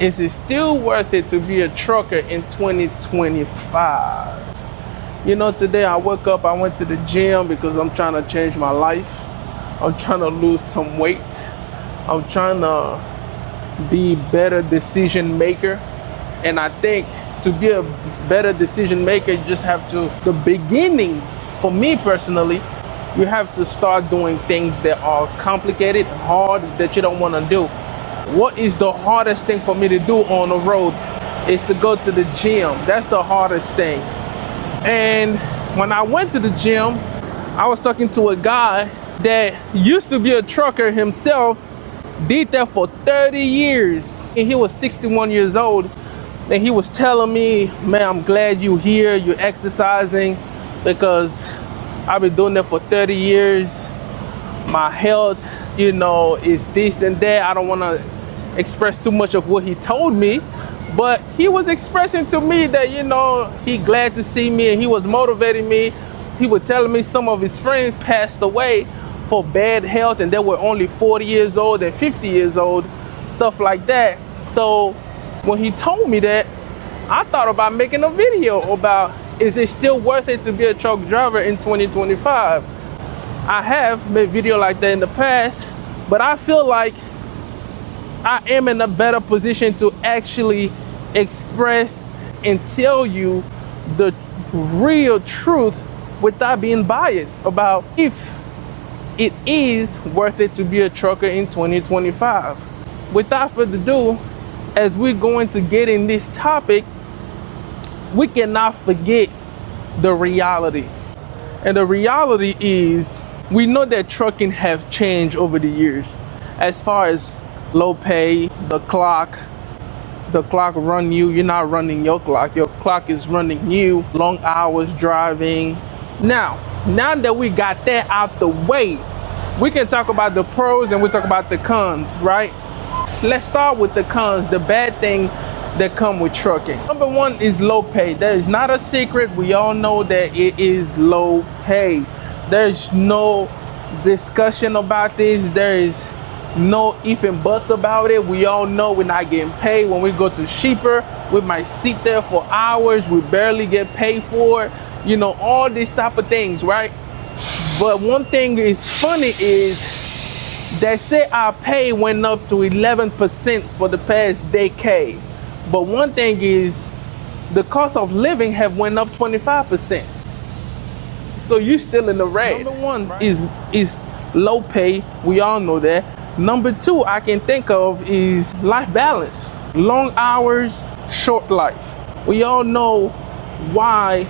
Is it still worth it to be a trucker in 2025? You know, today I woke up, I went to the gym because I'm trying to change my life. I'm trying to lose some weight. I'm trying to be better decision maker. And I think to be a better decision maker, you just have to, the beginning, for me personally, you have to start doing things that are complicated, hard, that you don't want to do. What is the hardest thing for me to do on the road? Is to go to the gym. That's the hardest thing. And when I went to the gym, I was talking to a guy that used to be a trucker himself, did that for 30 years. And he was 61 years old. And he was telling me, man, I'm glad you're here, you're exercising, because I've been doing that for 30 years. My health, you know, is this and that. I don't want to express too much of what he told me, but he was expressing to me that, you know, he glad to see me and he was motivating me. He was telling me some of his friends passed away for bad health and they were only 40 years old and 50 years old, stuff like that. So when he told me that, I thought about making a video about, is it still worth it to be a truck driver in 2025? I have made video like that in the past, but I feel like I am in a better position to actually express and tell you the real truth without being biased about if it is worth it to be a trucker in 2025. Without further ado, as we're going to get in this topic, we cannot forget the reality. And the reality is, we know that trucking have changed over the years. As far as low pay, the clock run you, you're not running your clock is running you, long hours driving. Now that we got that out the way, we can talk about the pros and we talk about the cons, right? Let's start with the cons, the bad thing that come with trucking. Number one is low pay. That is not a secret. We all know that it is low pay. There's no discussion about this. There is no if and buts about it. We all know we're not getting paid. When we go to Sheeper, we might sit there for hours. We barely get paid for it. You know, all these type of things, right? But one thing is funny is they say our pay went up to 11% for the past decade. But one thing is the cost of living have went up 25%. So you're still in the red. Number one is low pay. We all know that. Number two I can think of is life balance. Long hours, short life. We all know why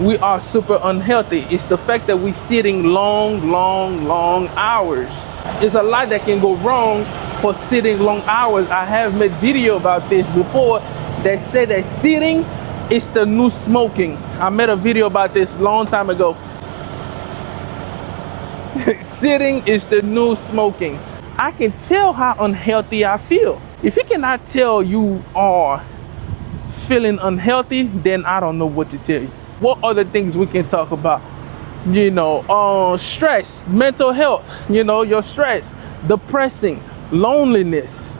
we are super unhealthy. It's the fact that we're sitting long hours. There's a lot that can go wrong for sitting long hours. I have made video about this before. They say that sitting is the new smoking. I made a video about this long time ago. Sitting is the new smoking. I can tell how unhealthy I feel. If you cannot tell you are feeling unhealthy, then I don't know what to tell you. What other things we can talk about? You know, stress, mental health, you know, your stress, depressing, loneliness,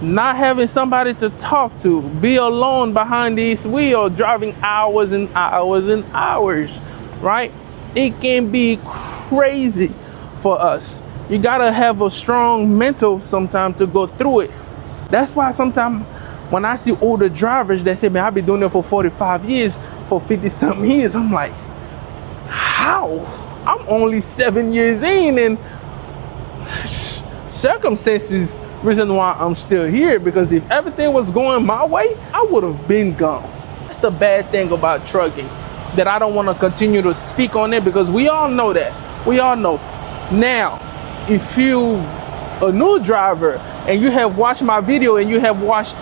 not having somebody to talk to, be alone behind this wheel, driving hours and hours and hours, right? It can be crazy for us. You gotta have a strong mental sometimes to go through it. That's why sometimes when I see older drivers that say, man, I've been doing it for 45 years, for 50 something years, I'm like, how? I'm only 7 years in, and circumstances reason why I'm still here, because if everything was going my way, I would have been gone. That's the bad thing about trucking, that I don't want to continue to speak on it, because we all know that. We all know. Now, if you a new driver and you have watched my video and you have watched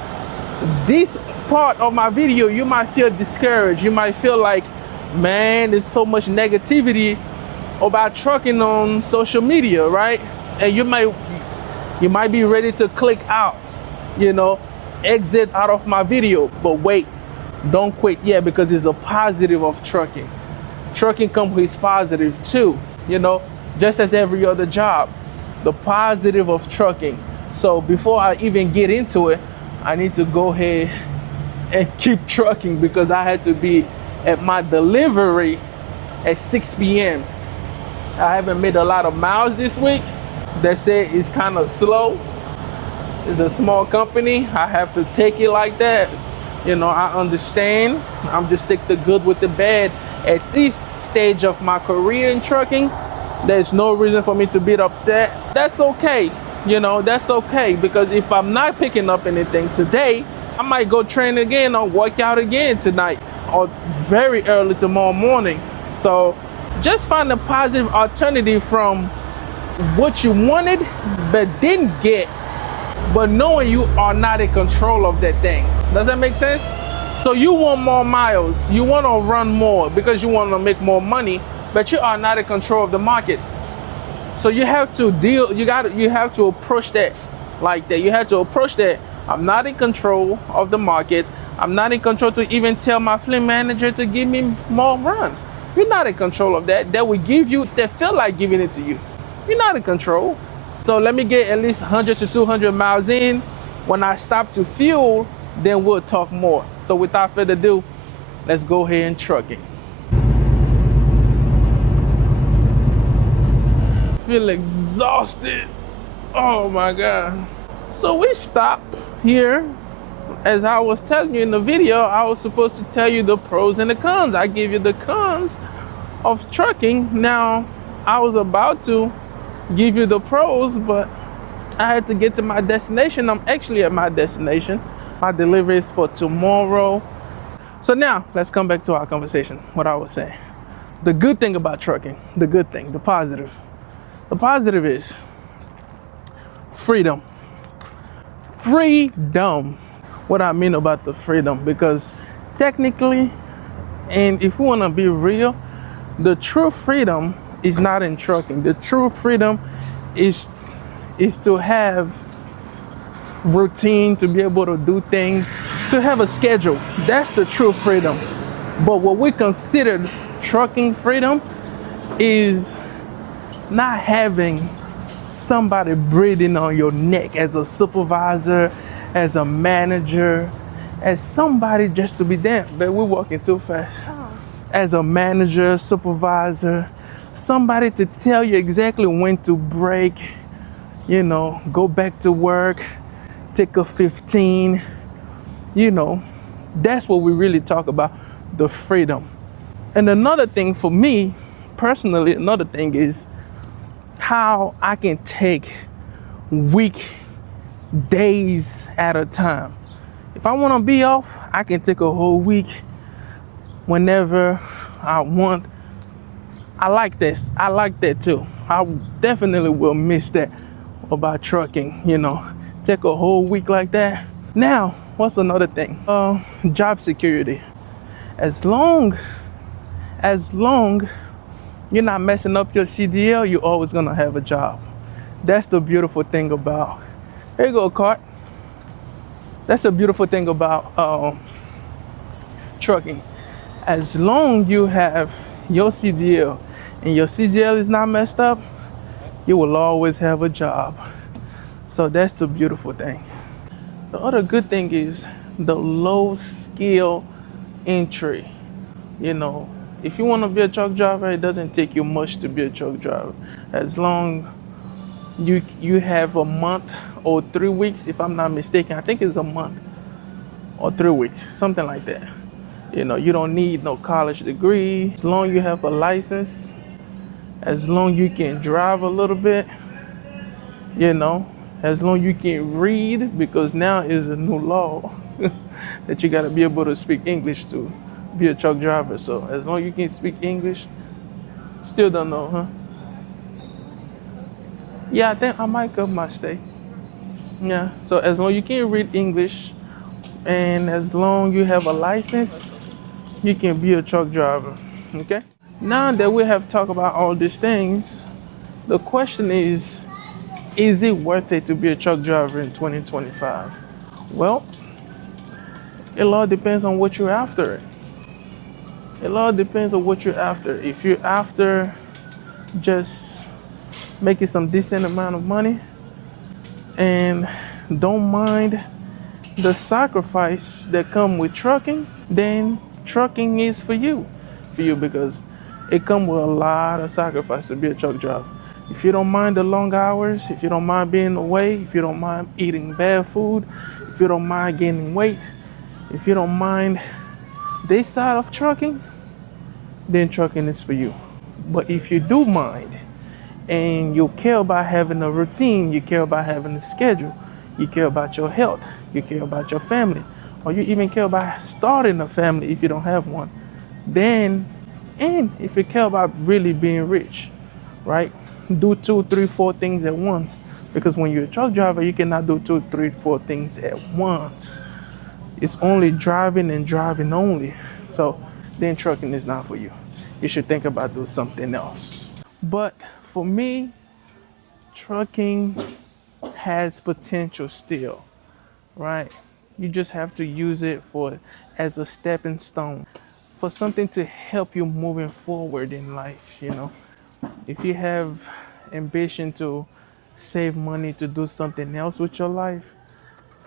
this part of my video, you might feel discouraged. You might feel like, man, there's so much negativity about trucking on social media, right? And you might be ready to click out, you know, exit out of my video. But wait, don't quit yet, because it's a positive of trucking. Trucking comes with positive too, you know, just as every other job. The positive of trucking. So before I even get into it, I need to go ahead and keep trucking because I had to be at my delivery at 6 p.m. I haven't made a lot of miles this week. They say it's kind of slow. It's a small company. I have to take it like that. You know, I understand. I'm just take the good with the bad. At this stage of my career in trucking, there's no reason for me to be upset. That's okay. You know, that's okay, because if I'm not picking up anything today, I might go train again or work out again tonight or very early tomorrow morning. So just find a positive alternative from what you wanted but didn't get, but knowing you are not in control of that thing. Does that make sense? So you want more miles, you want to run more because you want to make more money, but you are not in control of the market. So you have to you have to approach that like that. You have to approach that. I'm not in control of the market. I'm not in control to even tell my fleet manager to give me more run. You're not in control of that. That will give you, they feel like giving it to you. You're not in control. So let me get at least 100 to 200 miles in. When I stop to fuel, then we'll talk more. So without further ado, let's go ahead and truck it. Feel exhausted. Oh my God. So we stopped here. As I was telling you in the video, I was supposed to tell you the pros and the cons. I give you the cons of trucking. Now, I was about to give you the pros, but I had to get to my destination. I'm actually at my destination. My delivery is for tomorrow. So now, let's come back to our conversation, what I was saying. The good thing about trucking, the good thing, the positive. The positive is freedom. Freedom. What I mean about the freedom, because technically, and if we want to be real, the true freedom is not in trucking. The true freedom is to have routine, to be able to do things, to have a schedule. That's the true freedom. But what we consider trucking freedom is not having somebody breathing on your neck as a supervisor, as a manager, as somebody just to be there. But we're walking too fast. As a manager, supervisor, somebody to tell you exactly when to break, you know, go back to work, take a 15, you know, that's what we really talk about, the freedom. And another thing for me, personally, another thing is how I can take days at a time. If I want to be off, I can take a whole week whenever I want. I like this. I like that too. I definitely will miss that about trucking, you know, take a whole week like that. Now, what's another thing? Job security. As long you're not messing up your CDL, you're always gonna have a job. That's the beautiful thing about, here you go, cart. That's the beautiful thing about trucking. As long you have your CDL and your CDL is not messed up, you will always have a job. So that's the beautiful thing. The other good thing is the low skill entry. You know, if you want to be a truck driver, it doesn't take you much to be a truck driver. As long you have a month or 3 weeks, if I'm not mistaken, I think it's a month or 3 weeks, something like that. You know, you don't need no college degree. As long you have a license, as long you can drive a little bit, you know, as long you can read, because now is a new law that you got to be able to speak English to be a truck driver. So as long as you can speak English, still don't know, huh? Yeah, I think I might come my stay. Yeah, so as long as you can read English and as long you have a license, you can be a truck driver, okay? Now that we have talked about all these things, the question is it worth it to be a truck driver in 2025? Well, it all depends on what you're after. It all depends on what you're after. If you're after just making some decent amount of money and don't mind the sacrifice that come with trucking, then trucking is for you. For you, because it come with a lot of sacrifice to be a truck driver. If you don't mind the long hours, if you don't mind being away, if you don't mind eating bad food, if you don't mind gaining weight, if you don't mind this side of trucking, then trucking is for you. But if you do mind and you care about having a routine, you care about having a schedule, you care about your health, you care about your family, or you even care about starting a family if you don't have one, then, and if you care about really being rich, right? Do two, three, four things at once. Because when you're a truck driver, you cannot do two, three, four things at once. It's only driving and driving only. So then trucking is not for you. You should think about doing something else. But for me, trucking has potential still, right? You just have to use it for as a stepping stone, for something to help you moving forward in life. If you have ambition to save money to do something else with your life,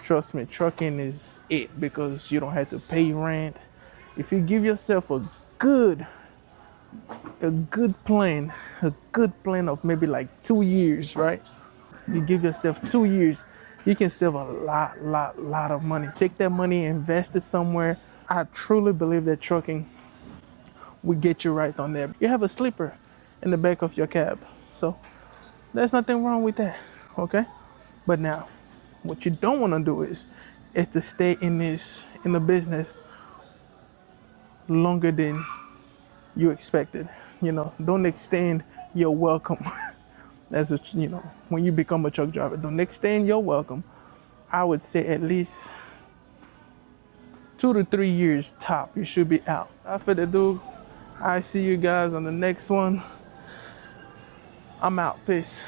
trust me, trucking is it, because you don't have to pay rent. If you give yourself good a good plan of maybe like 2 years, right? You give yourself 2 years, you can save a lot of money. Take that money, invest it somewhere. I truly believe that trucking will get you right on there. You have a sleeper in the back of your cab, so there's nothing wrong with that, okay? But now, what you don't want to do is to stay in the business longer than you expected. Don't extend your welcome. When you become a truck driver, don't extend your welcome. I would say at least 2 to 3 years top, you should be out. After the do, I see you guys on the next one. I'm out. Peace.